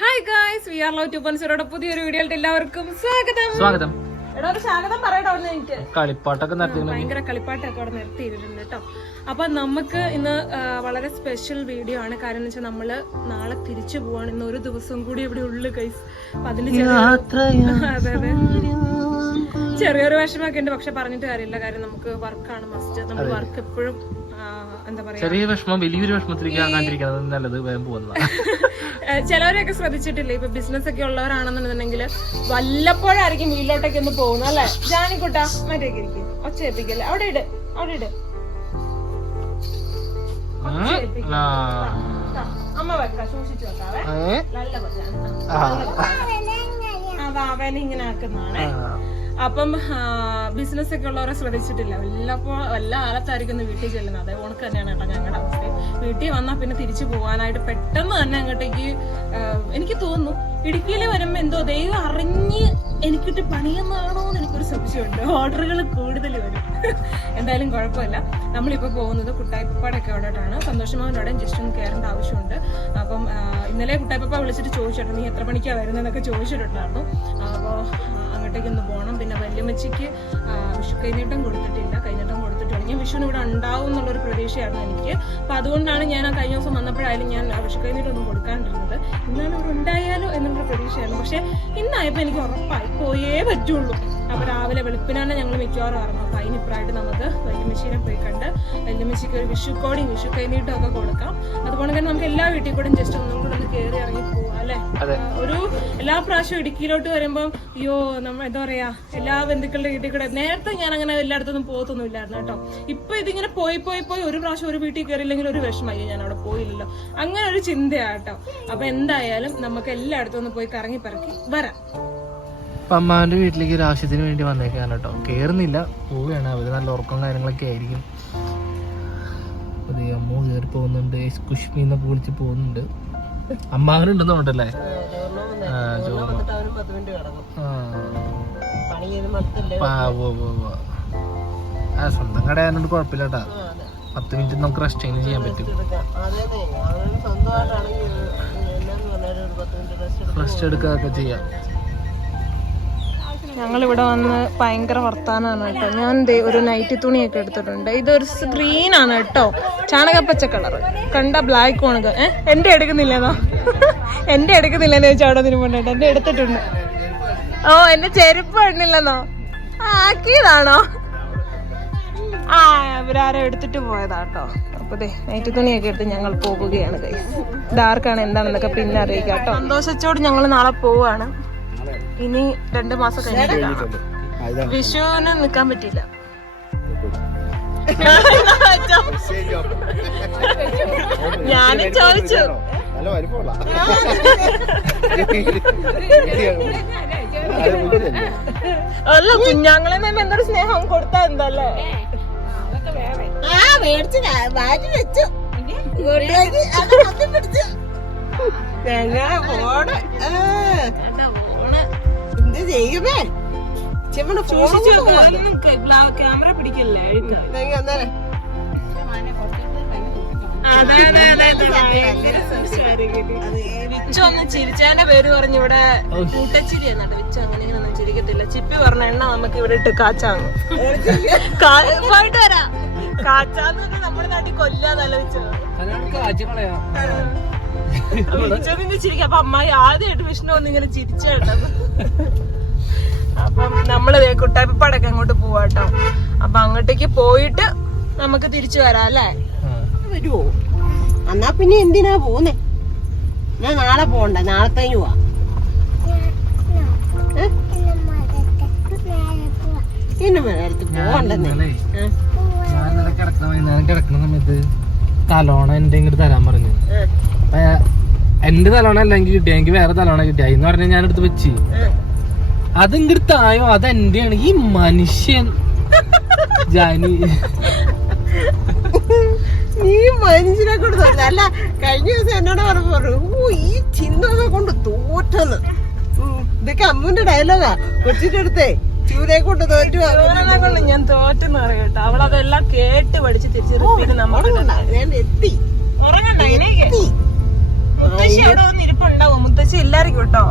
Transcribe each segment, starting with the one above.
Hi guys we are low two point പുതിയൊരു വീഡിയോയിലേക്ക് എല്ലാവർക്കും സ്വാഗതം. സ്വാഗതം. എടാ ഒരു സ്വാഗതം പറയടാ ഒന്ന് എനിക്ക്. കളിപ്പാട്ടൊക്കെ ഭയങ്കര കളിപ്പാട്ടൊക്കെ അവിടെ നിർത്തിയിട്ടുണ്ട് കേട്ടോ അപ്പൊ നമുക്ക് ഇന്ന് വളരെ സ്പെഷ്യൽ വീഡിയോ ആണ്. കാരണം വെച്ചാൽ നമ്മൾ നാളെ തിരിച്ചു പോവാണ്. ഇന്ന് ഒരു ദിവസം കൂടി ഇവിടെ ഉള്ളു കൈസ് അപ്പൊ അതിന് ചെറിയ- അതെ അതെ. ചെറിയൊരു വിഷമൊക്കെ ഉണ്ട്. പക്ഷെ പറഞ്ഞിട്ട് കാര്യമില്ല. കാര്യം നമുക്ക് വർക്കാണ് മസ്റ്റ് നമ്മൾ വർക്ക് എപ്പോഴും എന്താ പറയാ ചെറിയ വിഷമം വലിയൊരു വിഷമത്തിലേക്ക് ആകാണ്ടിരിക്കുന്നത് നല്ലത് വേഗം പോകുന്നതാണ്. ഏഹ് ചിലവരൊക്കെ ശ്രദ്ധിച്ചിട്ടില്ലേ? ഇപ്പൊ ബിസിനസ് ഒക്കെ ഉള്ളവരാണെന്നുണ്ടെങ്കിൽ വല്ലപ്പോഴായിരിക്കും വീട്ടിലോട്ടൊക്കെ ഒന്ന് പോകുന്നത് അല്ലെ? ജാനിക്കുട്ട മറ്റേക്ക് ഇരിക്കും. ഒച്ച ഏൽപ്പിക്കല്ലേ? അവിടെ ഇട് അവിടെ ഇട്. അമ്മ വെക്കാ സൂക്ഷിച്ചു വെക്കാവേ? നല്ല അവൻ ഇങ്ങനെ ആക്കുന്നതാണ്. അപ്പം ബിസിനസ് ഒക്കെ ഉള്ളവരെ ശ്രദ്ധിച്ചിട്ടില്ല. വല്ലപ്പോ വല്ല കാലത്തായിരിക്കും വീട്ടിൽ ചെല്ലുന്നത്. അതേ ഉണക്ക് തന്നെയാണ് കേട്ടോ ഞങ്ങളുടെ അവസ്ഥ. വീട്ടിൽ വന്നാൽ പിന്നെ തിരിച്ചു പോകാനായിട്ട് പെട്ടെന്ന് തന്നെ അങ്ങോട്ടേക്ക് എനിക്ക് തോന്നുന്നു ഇടുക്കിയിൽ വരുമ്പോ എന്തോ ദൈവം അറിഞ്ഞ് എനിക്കിട്ട് പണിയെന്നാണോ എന്ന് എനിക്കൊരു സംശയമുണ്ട്. ഓർഡറുകൾ കൂടുതൽ വരും. എന്തായാലും കുഴപ്പമില്ല. നമ്മളിപ്പോ പോകുന്നത് കുട്ടായിപ്പപ്പാടൊക്കെ അവിടോട്ടാണ്. സന്തോഷമാവനോടെ ജസ്റ്റ് ഒന്ന് കയറേണ്ട ആവശ്യമുണ്ട്. അപ്പം ഇന്നലെ കുട്ടായിപ്പ വിളിച്ചിട്ട് ചോദിച്ചിട്ടുണ്ട് നീ എത്ര മണിക്കാണ് വരുന്നതെന്നൊക്കെ ചോദിച്ചിട്ടുണ്ടായിരുന്നു. അപ്പോൾ അങ്ങോട്ടേക്ക് ഒന്ന് പോകണം പിന്നെ വല്യമ്മച്ചിക്ക് വിഷു കൈനീട്ടം കൊടുത്തിട്ടില്ല. കൈനീട്ടം കൊടുത്തിട്ടുണ്ടെങ്കിൽ വിഷുവിന് ഇവിടെ ഉണ്ടാവും എന്നുള്ളൊരു പ്രതീക്ഷയാണ് എനിക്ക്. അപ്പം അതുകൊണ്ടാണ് ഞാൻ ആ കഴിഞ്ഞ ദിവസം വന്നപ്പോഴായാലും ഞാൻ വിഷു കൈനീട്ടം ഒന്നും കൊടുക്കാണ്ടിരുന്നത്. ഇന്നാണ് ഇവിടെ ഉണ്ടായാലോ എന്നുള്ള പ്രതീക്ഷയായിരുന്നു. പക്ഷേ ഇന്നായപ്പോൾ എനിക്ക് ഉറപ്പായി പോയേ പറ്റുള്ളൂ. അപ്പോൾ രാവിലെ വെളുപ്പിനാണ് ഞങ്ങൾ മിക്കവാറും ഇറങ്ങും അപ്പം അതിനിപ്പറായിട്ട് നമുക്ക് വല്യമ്മച്ചീനെ പോയി കണ്ട് വല്യമ്മച്ചിക്ക് ഒരു വിഷു കോടി വിഷു കൈനീട്ടം ഒക്കെ കൊടുക്കാം. അതുപോലെ തന്നെ നമുക്ക് എല്ലാ വീട്ടിൽ കൂടെയും ജസ്റ്റ് ഒന്നും കൂടെ ഒന്ന് കയറി ഇറങ്ങി അല്ലേ. ഒരു എല്ലാ പ്രാവശ്യവും ഇടുക്കിയിലോട്ട് വരുമ്പോൾ അയ്യോ നമ്മൾ എന്താ പറയാ എല്ലാ ബന്ധുക്കളുടെ വീട്ടിൽ കൂടെ നേരത്തെ ഞാൻ അങ്ങനെ എല്ലായിടത്തൊന്നും പോകത്തൊന്നും ഇല്ലായിരുന്നു കേട്ടോ. ഇപ്പൊ ഇതിങ്ങനെ പോയി പോയി പോയി ഒരു പ്രാവശ്യം ഒരു വീട്ടിൽ കയറിയില്ലെങ്കിൽ ഒരു വിഷമമായി ഞാൻ അവിടെ പോയില്ലല്ലോ. അങ്ങനെ ഒരു ചിന്തയാട്ടോ അപ്പൊ എന്തായാലും നമുക്ക് എല്ലായിടത്തും ഒന്ന് പോയി കറങ്ങി പറക്കി വരാം. അപ്പൊ അമ്മാവന്റെ വീട്ടിലേക്ക് ഒരു ആവശ്യത്തിന് വേണ്ടി വന്നേക്കാണ് കേട്ടോ. കേറുന്നില്ല പോവുകയാണ്. അവർ നല്ല ഉറക്കം കാര്യങ്ങളൊക്കെ ആയിരിക്കും. അതെ അമ്മ കയറി പോകുന്നുണ്ട്. കുഷ്മി എന്നൊക്കെ വിളിച്ച് പോകുന്നുണ്ട്. ആ. ഉവ്വ്. ആ സ്വന്തം കട ആയതുകൊണ്ട് കുഴപ്പമില്ല കേട്ടാ പത്ത് മിനിറ്റ് നമുക്ക് റെസ്റ്റ് എങ്കിലും ചെയ്യാൻ പറ്റും. റെസ്റ്റ് എടുക്കുകയൊക്കെ ചെയ്യാം. ഞങ്ങൾ ഇവിടെ വന്ന് ഭയങ്കര വർത്താനാണ് കേട്ടോ. ഞാൻ ദേ ഒരു നൈറ്റി തുണിയൊക്കെ എടുത്തിട്ടുണ്ട്. ഇതൊരു ആണ് കേട്ടോ. ചാണകപ്പച്ച കളർ കണ്ട ബ്ലാക്ക് ആണ് ഏഹ് എന്റെ എടുക്കുന്നില്ലെന്നോ എന്റെ എടുക്കുന്നില്ലെന്ന് ചോദിച്ചാൽ അവിടെ നിന്ന് എന്റെ എടുത്തിട്ടുണ്ട്. ഓ എന്റെ ചെരുപ്പ് എണ്ണില്ലെന്നോ ആക്കിയതാണോ? ആ ഇവരാരോ എടുത്തിട്ട് പോയതാട്ടോ അപ്പൊ ദേ നൈറ്റ് തുണിയൊക്കെ എടുത്ത് ഞങ്ങൾ പോകുകയാണ് guys. ഇതാർക്കാണ് എന്താണെന്നൊക്കെ പിന്നെ അറിയിക്കാം കേട്ടോ. സന്തോഷത്തോട് ഞങ്ങൾ നാളെ പോവാണ് ഇനി രണ്ടു മാസം കഴിഞ്ഞിട്ട് വിഷുവിന് നിക്കാൻ പറ്റില്ല ഞാനും ചോദിച്ചു. അല്ല കുഞ്ഞാങ്ങളെ മേം എന്തൊരു സ്നേഹം കൊടുത്താ എന്തല്ലേ? ആ മേടിച്ചു മാറ്റി വെച്ചു. പിടിച്ചു. ഞങ്ങളെ ഫോണ് ആ. എന്ത് ചെയ്യുമേ ചെമ്മണ് ക്യാമറ പിടിക്കല്ലേ? വിച്ചു ഒന്ന് ചിരിച്ചതിന്റെ പേര് പറഞ്ഞ് ഇവിടെ കൂട്ടച്ചിരി എന്നാണ് വിച്ചു അങ്ങനെ ഇങ്ങനെ ഒന്നും ചിരിക്കത്തില്ല. ചിപ്പി പറഞ്ഞ എണ്ണ നമുക്ക് ഇവിടെ ഇട്ട് കാച്ചാണ്. കാ- പോയിട്ട് വരാം. കാച്ചാന്ന് നമ്മുടെ നാട്ടിൽ കൊല്ലാന്നല്ല വിച്ചു വിച്ചു ചിരിക്കും. അപ്പൊ അമ്മായി ആദ്യമായിട്ട് വിഷ്ണു ഒന്ന് ഇങ്ങനെ ചിരിച്ചേട്ടത് അപ്പം നമ്മൾ കുട്ടാപ്പിപ്പാടൊക്കെ അങ്ങോട്ട് പോവാട്ടോ അപ്പൊ അങ്ങോട്ടേക്ക് പോയിട്ട് നമുക്ക് തിരിച്ചു വരാം അല്ലേ? വരുവോ? എന്നാ പിന്നെ എന്തിനാ പോന്നെ ഞാൻ നാളെ പോണ്ട നാളത്തേക്ക് പോവാ? പിന്നെ നേരത്ത് പോകണ്ടെന്നേ ഏ? ഞാൻ കിടക്കണ വൈകുന്നേരം കിടക്കണ സമയത്ത് തലോണ എന്റെ ഇങ്ങോട്ട് തരാൻ പറഞ്ഞു. അപ്പൊ എന്റെ തലോണ അല്ല എനിക്ക് കിട്ടിയ എനിക്ക് വേറെ തലോണ കിട്ടിയ എന്ന് പറഞ്ഞാൽ ഞാൻ എടുത്ത് വെച്ച്. അത് ഇങ്ങോട്ട് ആയോ അത് എന്റെയാണ്. ഈ മനുഷ്യൻ. ജാനി. ഈ മനുഷ്യനെ കൊണ്ട് തോന്നുന്നു. അല്ല കഴിഞ്ഞ ദിവസം എന്നോട് പറഞ്ഞു പറഞ്ഞു ഓ ഈ ചിന്നൊക്കെ കൊണ്ട് തോറ്റെന്ന് ഇതൊക്കെ അമ്മുന്റെ ഡയലോഗാ കൊച്ചിന്റെ അടുത്തേ ചൂരെ കൊണ്ട് തോറ്റു കൊണ്ട് ഞാൻ തോറ്റെന്ന് പറയട്ടെ അവളതെല്ലാം കേട്ട് പഠിച്ച് തിരിച്ച് റിപ്പീറ്റ് നമുക്ക് ഞാൻ എത്തി. ഉറങ്ങണ്ട എത്തി. മുത്തശ്ശി അവിടെ വന്ന് ഇരിപ്പുണ്ടാവും മുത്തശ്ശി ഇല്ല കേട്ടോ.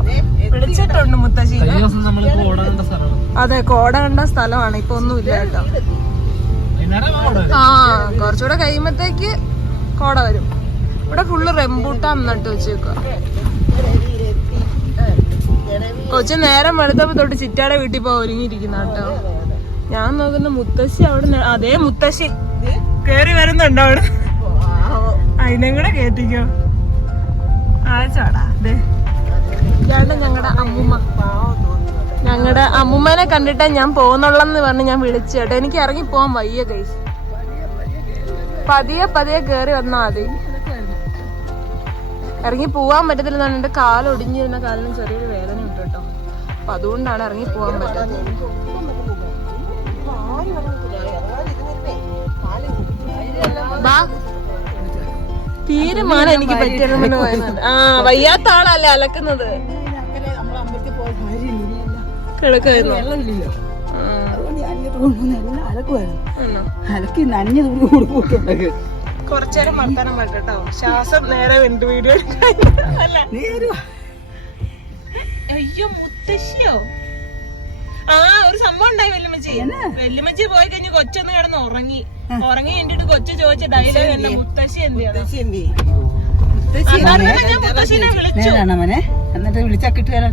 വിളിച്ചിട്ടുണ്ട് മുത്തശ്ശി. കഴിഞ്ഞ ദിവസം നമ്മൾ കോട കണ്ട സ്ഥലമാണ്. അതെ കോട കണ്ട സ്ഥലമാണ്. ഇപ്പൊ ഒന്നുമില്ല കേട്ടോ. ആ കുറച്ചുകൂടെ കഴിയുമ്പത്തേക്ക് കോട വരും. ഇവിടെ ഫുള്ള് റെമ്പൂട്ടാ നട്ട് വെച്ചേക്കുക കൊച്ചു നേരം വെളുത്തപ്പോ തൊട്ട് ചിറ്റാടെ വീട്ടിൽ പോ ഒരുങ്ങിയിരിക്കുന്ന കേട്ടോ. ഞാൻ നോക്കുന്ന മുത്തശ്ശി അവിടെ അതേ മുത്തശ്ശി. കേറി വരുന്നുണ്ടോ അവിടെ? അതിനെ കൂടെ കേട്ടിക്കോ ഞങ്ങളുടെ അമ്മൂമ്മ. ഞങ്ങളുടെ അമ്മൂമ്മനെ കണ്ടിട്ടേ ഞാൻ പോകുന്നുള്ളെന്ന് പറഞ്ഞ് ഞാൻ വിളിച്ചു കേട്ടോ. എനിക്ക് ഇറങ്ങി പോവാൻ വയ്യ കൈ പതിയെ പതിയെ കേറി വന്നാ മതി. ഇറങ്ങി പോവാൻ പറ്റത്തില്ല എന്റെ കാൽ ഒടിഞ്ഞിരുന്ന കാലിന് ചെറിയൊരു വേദന ഉണ്ട് കേട്ടോ. അപ്പൊ അതുകൊണ്ടാണ് ഇറങ്ങി പോവാൻ പറ്റാത്തത്. ബാ. തീരുമാനം എനിക്ക് പറ്റിയെന്ന് പറയുന്നത് ആ വയ്യാത്ത ആളല്ലേ അലക്കുന്നത്? കിടക്കായിരുന്നു? അലക്കി നനഞ്ഞ തുണി കൊടുക്കൂട്ടുണ്ട് കുറച്ചേരം വർത്താനം പറ്റട്ടോ ശ്വാസം നേരെ വെന്ത് വീഡിയോ അല്ല അയ്യോ മുത്തശ്ശിയോ? ആ ഒരു സംഭവം ഉണ്ടായി വെല്ലുമച്ചി. വെല്ലുമച്ചി പോയി കഴിഞ്ഞ് കൊച്ചൊന്ന് കിടന്ന് ഉറങ്ങി. ഉറങ്ങി കഴിഞ്ഞിട്ട് കൊച്ചു ചോദിച്ച ഡയലോഗ് എന്താ മുത്തശ്ശി എന്തിയാണ് എന്നിട്ട് വിളിച്ചാ കിട്ടുകയല്ലോ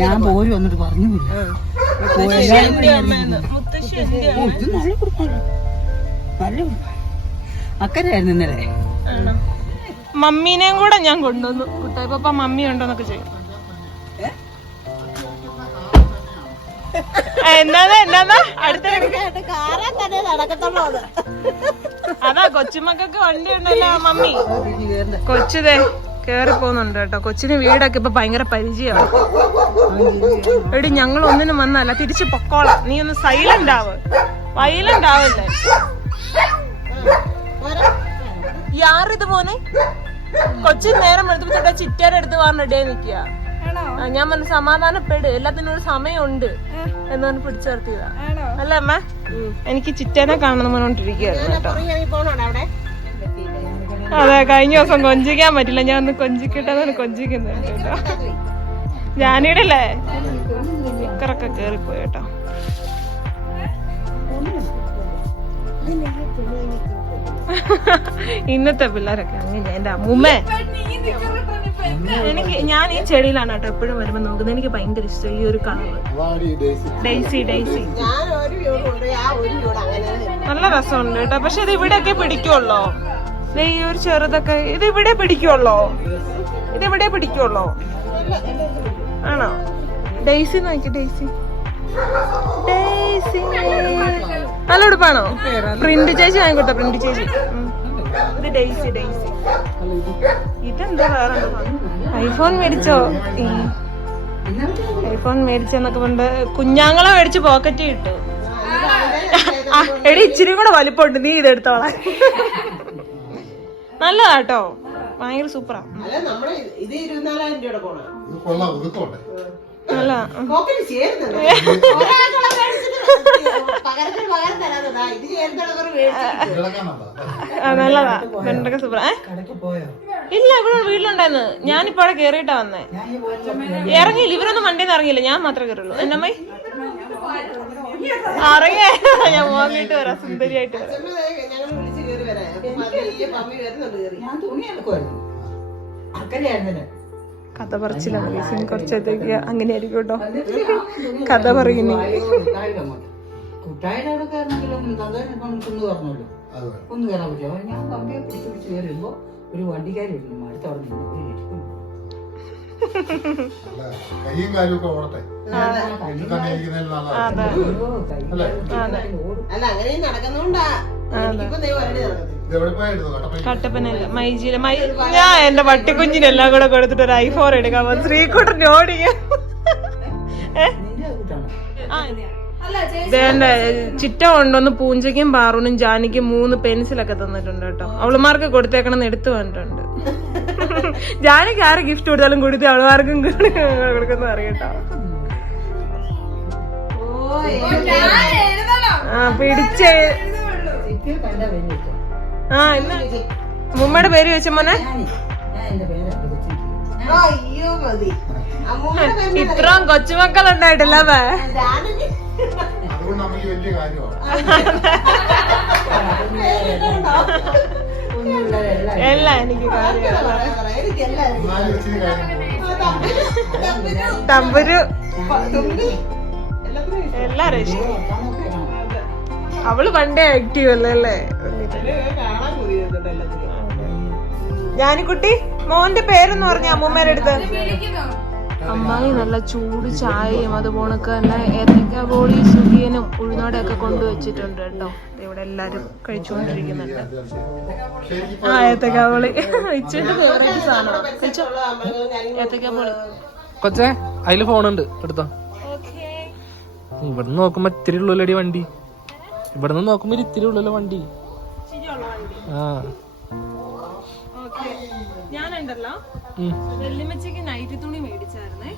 ഞാൻ പോരും നല്ല കുടുംബം അക്കരെയായിരുന്നു ഇന്നലെ. മമ്മീനെയും കൂടെ ഞാൻ കൊണ്ടുവന്നു. കുട്ടായി പപ്പ മമ്മി ഉണ്ടോന്നൊക്കെ ചെയ്യും അടുത്ത അതാ കൊച്ചുമക്കൾക്ക് വണ്ടി ഉണ്ടല്ലോ മമ്മി. കൊച്ചുതേ കേറി പോകുന്നുണ്ട് കേട്ടോ. കൊച്ചിന് വീടൊക്കെ ഇപ്പൊ ഭയങ്കര പരിചയമാണ്. എടി ഞങ്ങൾ ഒന്നിനും വന്നല്ല തിരിച്ചു പൊക്കോളാം. നീ ഒന്ന് സൈലന്റ് ആവ്. വൈലന്റ് ആവല്ലേ? യാറിത് മോനെ? കൊച്ചു നേരം വെളുത്തപ്പോ ചിറ്റേരെ എടുത്ത് പോകാൻ റെഡിയായി നിക്കുക ഞാൻ പറഞ്ഞു സമാധാനപ്പെട് എല്ലാത്തിനും ഒരു സമയമുണ്ട് എന്ന് പറഞ്ഞ് പിടിച്ചു നിർത്തിയതാ. അല്ല അമ്മ? എനിക്ക് ചിറ്റേനെ കാണണം പറഞ്ഞോണ്ടിരിക്കുകയായിരുന്നു കേട്ടോ. അതെ കഴിഞ്ഞ ദിവസം കൊഞ്ചിക്കാൻ പറ്റില്ല. ഞാൻ ഒന്ന് കൊഞ്ചിക്കിട്ടെന്നാണ് കൊഞ്ചിക്കുന്നത് കേട്ടോ. ഞാനിവിടെ അല്ലേ? സ്റ്റിക്കറൊക്കെ കേറിപ്പോയി കേട്ടോ. ഇന്നത്തെ പിള്ളേരൊക്കെ അങ്ങനെ എന്റെ അമ്മൂമ്മേ. എനിക്ക് ഞാൻ ഈ ചെടിയിലാണ് കേട്ടോ എപ്പോഴും വരുമ്പോ നോക്കുന്നത്. എനിക്ക് ഭയങ്കര ഇഷ്ടം ഈ ഒരു കളർ ഡെയ്സി ഡെയ്സി. നല്ല രസമുണ്ട് കേട്ടോ. പക്ഷെ ഇത് ഇവിടെയൊക്കെ പിടിക്കുള്ളോ ഈ ഒരു ചെറുതൊക്കെ ഇത് ഇവിടെ പിടിക്കുള്ളോ ഇത് ഇവിടെ പിടിക്കുള്ളോ ആണോ? ഡെയ്സി നോക്കി ഡേസി നല്ല ഉടുപ്പാണോ? പ്രിന്റ് ചേച്ചി വാങ്ങിക്കോട്ടെ പ്രിന്റ് ചേച്ചി? ഇത് ഡെയ്സി ഡെയ്സി. ഇതെന്താ വേറെ ഐഫോൺ മേടിച്ചോ? ഐഫോൺ മേടിച്ചെന്നൊക്കെ പണ്ട് കുഞ്ഞാങ്ങളെ മേടിച്ച് പോക്കറ്റ് കിട്ടു എടി ഇച്ചിരി കൂടെ വലിപ്പമുണ്ട്. നീ ഇതെടുത്തോളാം. നല്ലതാട്ടോ. ഭയങ്കര സൂപ്പറാ. അല്ല നമ്മൾ ഇത് ഇരുപത്തിനാലായിരം രൂപയുടെ പോണ നല്ലതാ. സൂപ്പർ ഇല്ല ഇവിടെ വീട്ടിലുണ്ടായിരുന്നു. ഞാനിപ്പോ അവിടെ കേറിയിട്ടാ വന്നേ. ഇറങ്ങിയില്ല. ഇവരൊന്നും വണ്ടിയിൽ നിന്ന് ഇറങ്ങിയില്ല. ഞാൻ മാത്രമേ കയറുള്ളൂ എന്നമ്മേ ഇറങ്ങിയ ഞാൻ വാങ്ങിയിട്ട് വരാം. സുന്ദരിയായിട്ട് വരാം. ഞാൻ തുണിയാണ് കഥ പറച്ചിലാണ്. കുറച്ചത്തേക്ക് അങ്ങനെ ആയിരിക്കും കേട്ടോ. കഥ പറയുന്നു. ഒന്ന് കയറാൻ പറ്റുമോ? ഞാൻ കമ്പിയെ പിടിച്ച് ഒരു വണ്ടിക്കാരി വരുന്നു. അടുത്തവിടെ നിന്ന് ഒരു ഇരിക്കുന്നു. അല്ല, കൈയും ഓടട്ടെ. അങ്ങനെ നടക്കുന്നോണ്ടാ. എനിക്കിപ്പോ ദൈവം കട്ടപ്പനല്ല മൈജിയില. മൈ ഞാൻ എന്റെ പട്ടിക്കുഞ്ഞിനെല്ലാം കൂടെ കൊടുത്തിട്ട് ഒരു ഐഫോൺ എടുക്കാൻ ശ്രീകുട്ടൻ ഓടിയ. ചിറ്റ കൊണ്ടൊന്ന് പൂഞ്ചയ്ക്കും പാറൂനും ജാനിക്കും മൂന്ന് പെൻസിലൊക്കെ തന്നിട്ടുണ്ട് കേട്ടോ. അവളുമാർക്ക് കൊടുത്തേക്കണം എടുത്തു വന്നിട്ടുണ്ട്. ജാനിക്ക് ആരെ ഗിഫ്റ്റ് കൊടുത്താലും കൊടുത്ത് അവളുമാർക്കും കൊടുക്കുന്ന അറിയട്ടോ. ആ പിടിച്ചേ. ആ ഇന്ന് മുമ്മയുടെ പേര് ചോദിച്ച മോനെ? ഇത്രയും കൊച്ചുമക്കൾ ഉണ്ടായിട്ടില്ല എല്ലാം എനിക്ക് തമ്പുരു. എല്ലാരും ഇഷ്ടം. അവൾ പണ്ടേ ആക്റ്റീവ് അല്ലേ അല്ലേ. ജാനിക്കുട്ടി മോന്റെ പേരെന്ന് പറഞ്ഞ അമ്മൂമ്മേടെ അടുത്ത്. അമ്മായി നല്ല ചൂട് ചായയും അതുപോണക്ക് തന്നെ ഏത്തക്ക ബോളി സുഖിയനും ഉഴുന്നോടൊക്കെ കൊണ്ടുവച്ചിട്ടുണ്ട് കേട്ടോ. ഇവിടെ എല്ലാരും കഴിച്ചുകൊണ്ടിരിക്കുന്നുണ്ട്. ആ ഏത്തക്ക ബോളി. ഇച്ചിട്ട് ഫേവറേറ്റ് സാധനം കഴിച്ചോ? ഏത്തക്ക ബോളി. കൊച്ചേ അതിൽ ഫോണുണ്ട് എടുത്തോ. ഇവിടുന്ന് നോക്കുമ്പോ ഇത്തിരി ഉള്ളിലടി വണ്ടി. ഇവിടുന്ന് നോക്കുമ്പോ ഒരു ഇത്തിരി ഉള്ളല്ലോ വണ്ടി. ആ. ഞാനുണ്ടല്ലോ. നൈറ്റി തുണി മേടിച്ചായിരുന്നേ.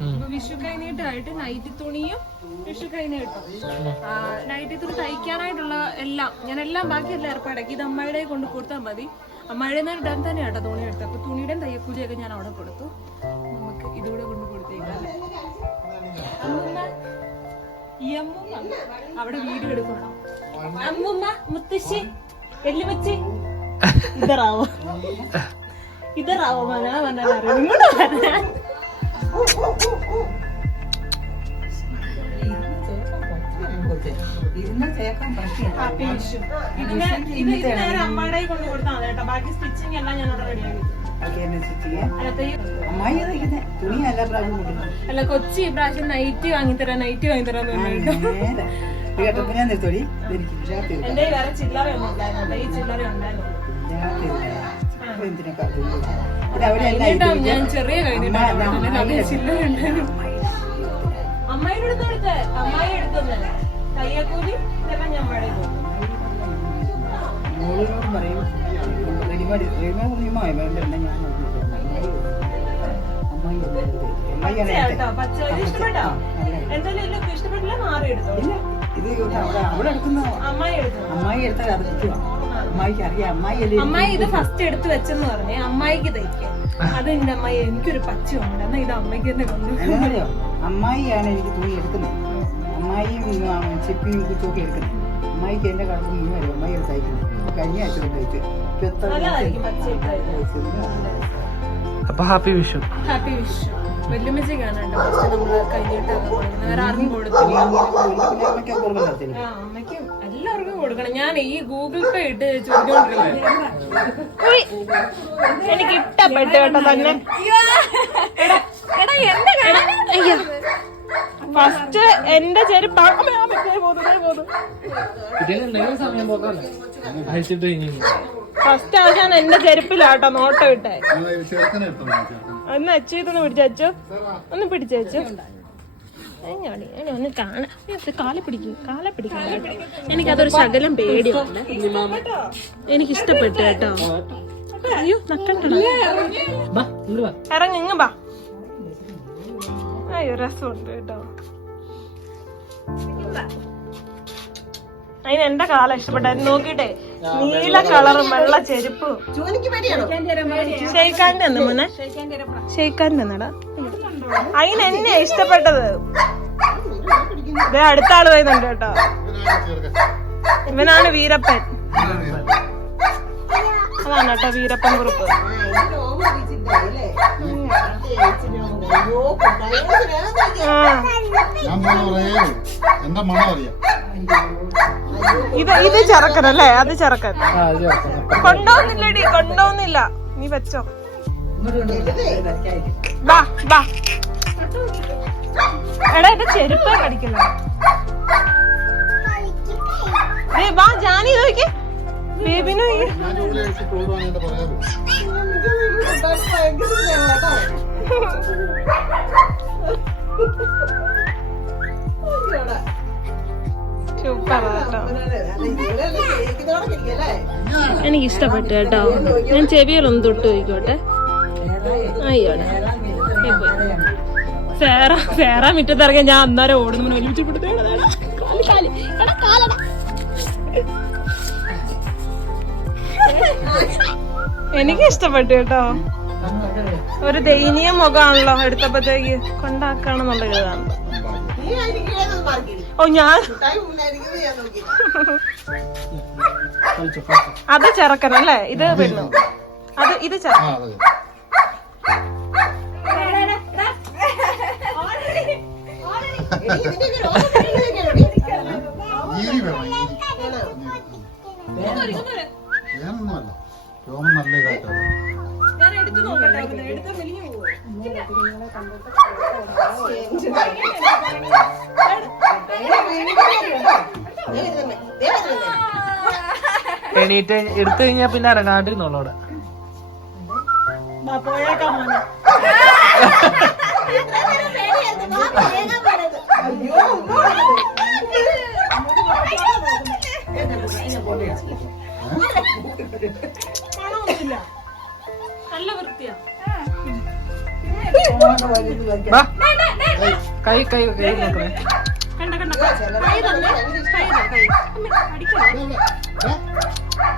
ഉം. അപ്പൊ വിഷു കൈനീട്ടായിട്ട് നൈറ്റി തുണിയും വിഷു കൈനീട്ടും ആ, നൈറ്റി തുണി തയ്ക്കാനായിട്ടുള്ള എല്ലാം ഞാൻ എല്ലാം ബാക്കിയെല്ലാം ഏർപ്പാടാക്കി ഇത് അമ്മയുടെ കൊണ്ട് കൊടുത്താൽ മതി. അമ്മയുടെ നിന്ന് തന്നെയാട്ടോ തുണി എടുത്തത് അപ്പൊ തുണിയുടെയും തയ്യക്കൂലിയൊക്കെ ഞാൻ അവിടെ കൊടുത്തു. നമുക്ക് ഇതുകൂടെ ഈ അമ്മൂമ്മ. അവിടെ വീഡിയോ ഇതിന് അമ്മയുടെ കൊണ്ട് കൊടുത്താൽ മതി കേട്ടോ. ബാക്കി സ്റ്റിച്ചിങ് എല്ലാം ഞാൻ അവിടെ റെഡിയാക്കി അല്ല കൊച്ചി ഇപ്രാവശ്യം നൈറ്റ് വാങ്ങിത്തരാ നൈറ്റ് വാങ്ങിത്തരാന്ന് എന്റെ വേറെ ചില്ലറ ഒന്നും ഈ ചില്ലറ ഉണ്ടായിരുന്നു. ഞാൻ ചെറിയ കഴിഞ്ഞിട്ടാ അമ്മ- അമ്മ- അതിന് ചില്ലറ ഉണ്ടായിരുന്നു. അമ്മയുടെ അടുത്ത് എടുത്ത് അമ്മായി എടുത്തത് തയ്യക്കൂലി ഇതെല്ലാം ഞാൻ കൊടുത്തു മോളിനോട് പറയും. വേണ്ട ഞാൻ അമ്മായി ഇത് ഫസ്റ്റ് എടുത്ത് വെച്ചെന്ന് പറഞ്ഞേ അമ്മായിക്ക് തയ്ക്കാം. അത് എന്റെ അമ്മായി എനിക്കൊരു പച്ച ഉണ്ട് എന്നാ ഇത് അമ്മയ്ക്ക് തന്നെ കൊണ്ടു അമ്മായിയാണ് എനിക്ക് തുണി എടുക്കുന്നത്. അമ്മായിയും ചിപ്പിയും കുച്ചൊക്കെ എടുക്കുന്നത് അമ്മായിക്ക് എന്റെ കടന്നു മീൻ വരും. അമ്മായി എടുത്തായിരിക്കും. കഴിഞ്ഞ ആഴ്ച കഴിച്ചു. അപ്പൊ ഹാപ്പി വിഷു. ഹാപ്പി വിഷു. കാണാണ്ട് കഴിഞ്ഞിട്ടൊക്കെ കൊടുക്കുന്നത് വേറെ ആർക്കും കൊടുത്തില്ല. അമ്മയ്ക്ക് അമ്മയ്ക്കും എല്ലാവർക്കും കൊടുക്കണം. ഞാൻ ഈ ഗൂഗിൾ പേ ഇട്ട് ചോദിച്ചോണ്ടിരിക്കുന്നത് എനിക്ക് ഇഷ്ടപ്പെട്ടു കേട്ടോ തന്നെ. ഫസ്റ്റ് എന്റെ ചെരുപ്പ് ഫസ്റ്റ് അവസാനം എന്റെ ചെരുപ്പിലാട്ടോ നോട്ടം ഇട്ടേ. ഒന്ന് അച്ചു ഇതൊന്ന് പിടിച്ചു ഒന്ന് പിടിച്ചു ഒന്ന് കാണാൻ കാലെ പിടിക്കും കാലെ പിടിക്കും. എനിക്കതൊരു ശകലം പേടിയുണ്ട്. എനിക്ക് ഇഷ്ടപ്പെട്ടു കേട്ടോ. അയ്യോ നക്കണ്ടോ ഇറങ്ങി ഇങ്ങ് ബാ അയ്യോ രസമുണ്ട് കേട്ടോ. അതിന് എന്റെ കാലം ഇഷ്ടപ്പെട്ട നോക്കിട്ടെ നീല കളറും വെള്ള ചെരുപ്പും. ഷെയ്ഖാന്റെ എന്ന് മോനെ. ഷെയ്ക്കാന്റെ എന്നടാ അതിന് എന്നെ ഇഷ്ടപ്പെട്ടത്. ദേ അടുത്ത ആൾ വരുന്നുണ്ട് കേട്ടോ. ഇവനാണ് വീരപ്പൻ. അതാണ് കേട്ടോ വീരപ്പൻ കുറുപ്പ്. എന്റെ മണം അറിയാം. ഇത് ഇത് ചെറുക്കനല്ലേ അത് ചെറുക്കൻ. കൊണ്ടോന്നില്ലടി കൊണ്ടോന്നില്ല നീ വെച്ചോ. ബാ ബാ എടാ എന്റെ ചെരുപ്പ് കടിക്കല്ലോ ദേ, വാ ജാനി നോക്കി. ബേബിനു എനിക്ക് ഇഷ്ടപ്പെട്ടു കേട്ടോ. ഞാൻ ചെവിയിലൊന്ന് തൊട്ട് നോക്കിക്കോട്ടെ. അയ്യോടെ. സേറ സേറ മുറ്റത്തിറങ്ങിയ ഞാൻ അന്നേരം ഓടുന്നു. ഒരുമിച്ച് എനിക്ക് ഇഷ്ടപ്പെട്ടു കേട്ടോ. ഒരു ദയനീയ മുഖമാണല്ലോ എടുത്തപ്പോഴത്തേക്ക്. ഇതാണ്. ആയിരിക്കും മാർക്കില്ല ഓ ഞാൻ? അത് ചെറുക്കണം അല്ലേ? ഇത് പെണ്ണു. അത് ഇത് ചെറുക്കൻ. ഇതിന്റെ എണീറ്റ് എടുത്തു കഴിഞ്ഞാ പിന്നെ ഇറങ്ങാണ്ടിരുന്നോളൂ അവിടെ. നല്ല വൃത്തിയാ. കൈ കൈ കൈ നോക്കണേ കണ്ട കണ്ട. കൈ തന്നെ. കൈ തന്നെ. കൈ. അമ്മേ,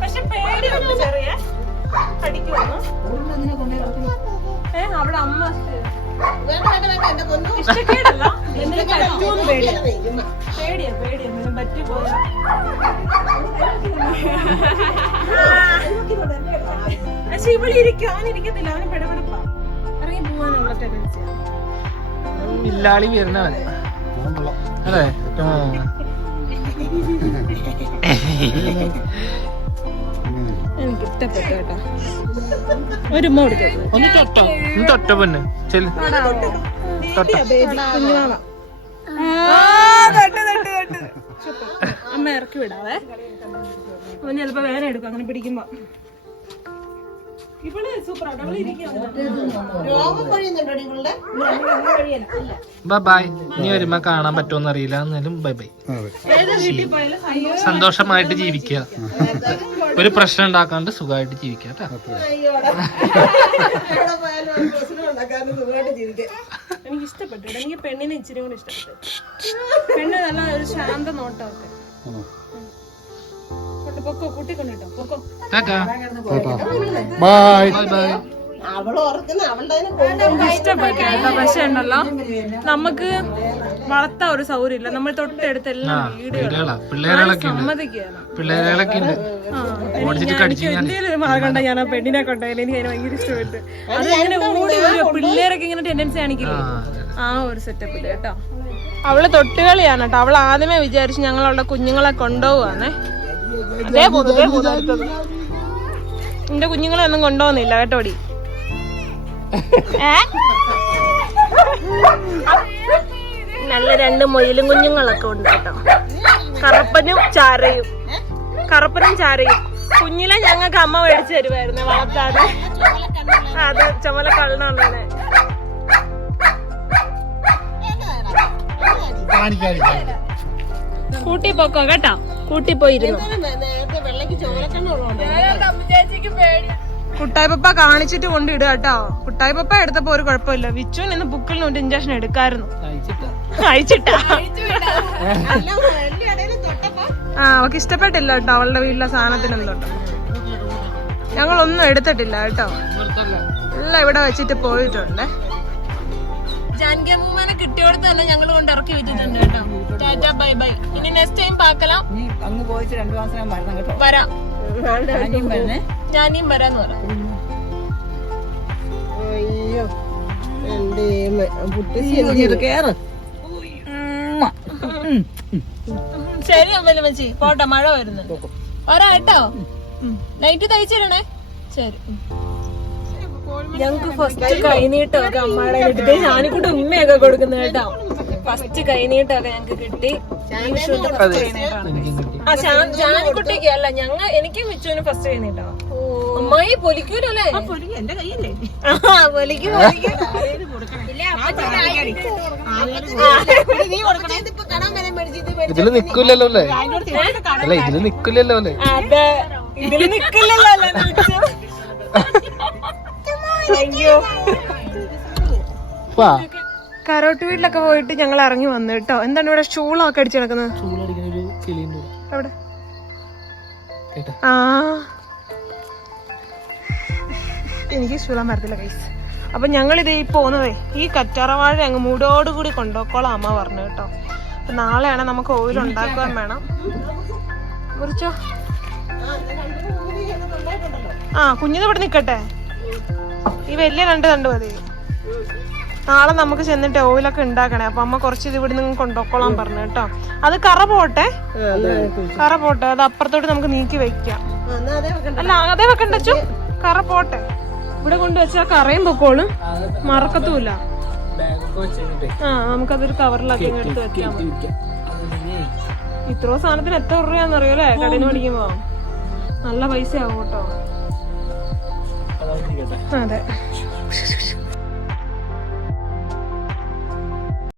പക്ഷെ ചെറിയ. അവിടെ അമ്മ ഇഷ്ടക്കേടല്ല. പേടിയാ. പേടിയാ പക്ഷെ ഇവിടെ ഇരിക്കും. അവൻ അവന് പിടപെടുപ്പാ. ഇറങ്ങി പോവാനുള്ള ടെൻഡൻസിയാണ് ഇല്ലാളി വരുന്നവൻ. അല്ലേ. എനിക്ക് ഇഷ്ടപ്പെട്ടു കേട്ടോ ഒരു ഒന്ന് തൊട്ടോ ഒന്ന് തൊട്ടോ പൊന്നെ ചെൽ തൊട്ടോ കുഞ്ഞുമാമ അമ്മ ഇറക്കി വിടാവേ. അവൻ ചിലപ്പോ വേദന എടുക്കും അങ്ങനെ പിടിക്കുമ്പോ. ബൈ ബൈ ഇനി വരുമ്പോ കാണാൻ പറ്റുമോന്ന് അറിയില്ല. എന്നാലും ബൈ ബൈ സന്തോഷമായിട്ട് ജീവിക്കുക. ഒരു പ്രശ്നം ഉണ്ടാക്കാണ്ട് സുഖമായിട്ട് ജീവിക്കുക എനിക്ക് ഇഷ്ടപ്പെട്ടു. എനിക്ക് പെണ്ണിനെ ഇച്ചിരി കൂടി ഇഷ്ടപ്പെട്ടു. പെണ്ണ് നല്ല ഒരു ശാന്ത നോട്ടമൊക്കെ ബൈ ഇഷ്ടപ്പെട്ടു കേട്ടോ പക്ഷെ ഉണ്ടല്ലോ നമുക്ക് വളർത്താൻ ഒരു സൗകര്യം ഇല്ല നമ്മൾ തൊട്ടടുത്ത് എല്ലാം എന്തെങ്കിലും മാർഗം ഉണ്ടെങ്കിൽ ഞാൻ ആ പെണ്ണിനെ കൊണ്ടായാലും എനിക്ക് അതിന് ഭയങ്കര ഇഷ്ടപ്പെട്ടു. അത് ഇങ്ങനെ ഓടി വരും പിള്ളേരൊക്കെ ഇങ്ങനെ ടെൻഡൻസി കാണിക്കില്ലേ? ആ ആ ഒരു സെറ്റപ്പിൽ കേട്ടോ. അവൾ തൊട്ടുകളിയാണ് കേട്ടോ. അവൾ ആദ്യമേ വിചാരിച്ചു ഞങ്ങളവളുടെ കുഞ്ഞുങ്ങളെ കൊണ്ടുപോവാന്നേ. അതേ പോന്നു അതേ പോന്നു അടുത്തത്. നിന്റെ കുഞ്ഞുങ്ങളെ ഒന്നും കൊണ്ടുപോകുന്നില്ല കേട്ടോടി? നല്ല രണ്ട് മൊയിലും കുഞ്ഞുങ്ങളൊക്കെ ഉണ്ട് കേട്ടോ. കറപ്പനും ചാരയും. കറപ്പനും ചാരയും. കുഞ്ഞിലെ ഞങ്ങൾക്ക് അമ്മ മേടിച്ചു തരുമായിരുന്നു വളർത്താതെ. അതെ ചുമല കള്ളനാണ് കാണിക്കാതിരിക്കാൻ കൂട്ടി? പോക്കോ കേട്ടോ കൂട്ടി പോയിരുന്നു നേരത്തെ വെള്ളക്ക് ചോരക്കണ്ണുള്ളതുകൊണ്ട് കുട്ടായി പപ്പ കാണിച്ചിട്ട് കൊണ്ട് ഇടുക കേട്ടോ. കുട്ടായിപ്പ എടുത്തപ്പോ ഒരു കുഴപ്പമില്ല. വിച്ചുവിന് ഇന്ന് ബുക്കിൽ നിന്ന് ഇഞ്ചക്ഷൻ എടുക്കായിരുന്നു. അയച്ചിട്ടാ ആ അവക്ക് ഇഷ്ടപ്പെട്ടില്ല കേട്ടോ. അവളുടെ വീട്ടിലെ സാധനത്തിനും തൊട്ട് ഞങ്ങളൊന്നും എടുത്തിട്ടില്ല കേട്ടോ. എല്ലാം ഇവിടെ വെച്ചിട്ട് പോയിട്ടുണ്ട്. ജാനകി അമ്മൂമ്മനെ കിട്ടിയോടത്ത് തന്നെ ഞങ്ങൾ കൊണ്ട് ഇറക്കി വിട്ടിട്ടുണ്ട് കേട്ടോ. Tata bye bye. ഇനി നെക്സ്റ്റ് ടൈം പാക്കലാം നീ അങ്ങ് പോയിട്ട് രണ്ടു മാസം ഞാൻ വരണം കേട്ടോ. വരാം. ഞാനും വരാന്ന് പറയാം. അയ്യോ എന്റെ പുട്ടി കേറ്. ശരി അമ്മല മച്ചി പോട്ടെ മഴ വരുന്നു. ഒരാട്ടോ നൈറ്റ് തയ്ച്ചിരണേ ശരി ഞങ്ങക്ക് ഫസ്റ്റ് കൈനീട്ടമൊക്കെ അമ്മയുടെ കിട്ടി. ഞാനിക്കൂട്ട് ഉമ്മയൊക്കെ കൊടുക്കുന്ന കേട്ടോ. ഫസ്റ്റ് കൈനീട്ടൊക്കെ ഞങ്ങക്ക് കിട്ടി. ആ ശാ- ജാനിക്കുട്ടിക്ക് അല്ല ഞങ്ങ എനിക്കും വിച്ചുവിന് ഫസ്റ്റ് കൈനീട്ടോ. അമ്മായി പൊലിക്കൂലല്ലേ? എന്റെ കയ്യല്ലേ? ആ, പൊലിക്കും ഇതിൽ നിക്കൂലല്ലോ അല്ലേ? അല്ല ഇതിൽ നിക്കൂലല്ലോ അല്ലേ? അതെ. ഇതിൽ നിക്കില്ലല്ലോ അല്ലേ താങ്ക് യു വാ. കരോട്ട് വീട്ടിലൊക്കെ പോയിട്ട് ഞങ്ങൾ ഇറങ്ങി വന്നു കേട്ടോ. എന്താണ് ഇവിടെ ഷൂളൊക്കെ അടിച്ചു നടക്കുന്നത് ആ. എനിക്ക് ഷൂളാൻ പറ്റത്തില്ല കൈസ് അപ്പൊ ഞങ്ങൾ ഇത് ഈ പോകുന്നതേ ഈ കറ്റാറവാഴ അങ്ങ് മൂടോടുകൂടി കൊണ്ടുപോക്കോളാം അമ്മ പറഞ്ഞു കേട്ടോ. അപ്പൊ നാളെയാണ് നമുക്ക് ഓയിൽ ഉണ്ടാക്കുവാൻ വേണം. മുറിച്ചോ. ആ കുഞ്ഞിത് ഇവിടെ നിക്കട്ടെ. ഈ വലിയ രണ്ട് തണ്ട് മതി. നാളെ നമുക്ക് ചെന്നിട്ട് ഓയിലൊക്കെ ഉണ്ടാക്കണേ. അപ്പൊ അമ്മ കുറച്ച് ഇത് ഇവിടെ നിന്ന് കൊണ്ടുപോക്കോളാൻ പറഞ്ഞു കേട്ടോ. അത് കറ പോട്ടെ. കറ പോട്ടെ. അത് അപ്പുറത്തോട്ട് നമുക്ക് നീക്കി വെക്കാം. അല്ല അതേ വെക്കണ്ട കറ പോട്ടെ. ഇവിടെ കൊണ്ടുവച്ചാ കറയും പൊക്കോളും. മറക്കത്തുമില്ല വെച്ചിട്ടേ ആ നമുക്കതൊരു കവറിലാക്കി എടുത്ത് വെക്കാം ഇത്രോ സാധനത്തിന് എത്ര രൂപയാന്ന് അല്ലേ? കടയിൽ മേടിക്കുമ്പോ. നല്ല പൈസ ആവും കേട്ടോ. അതെ.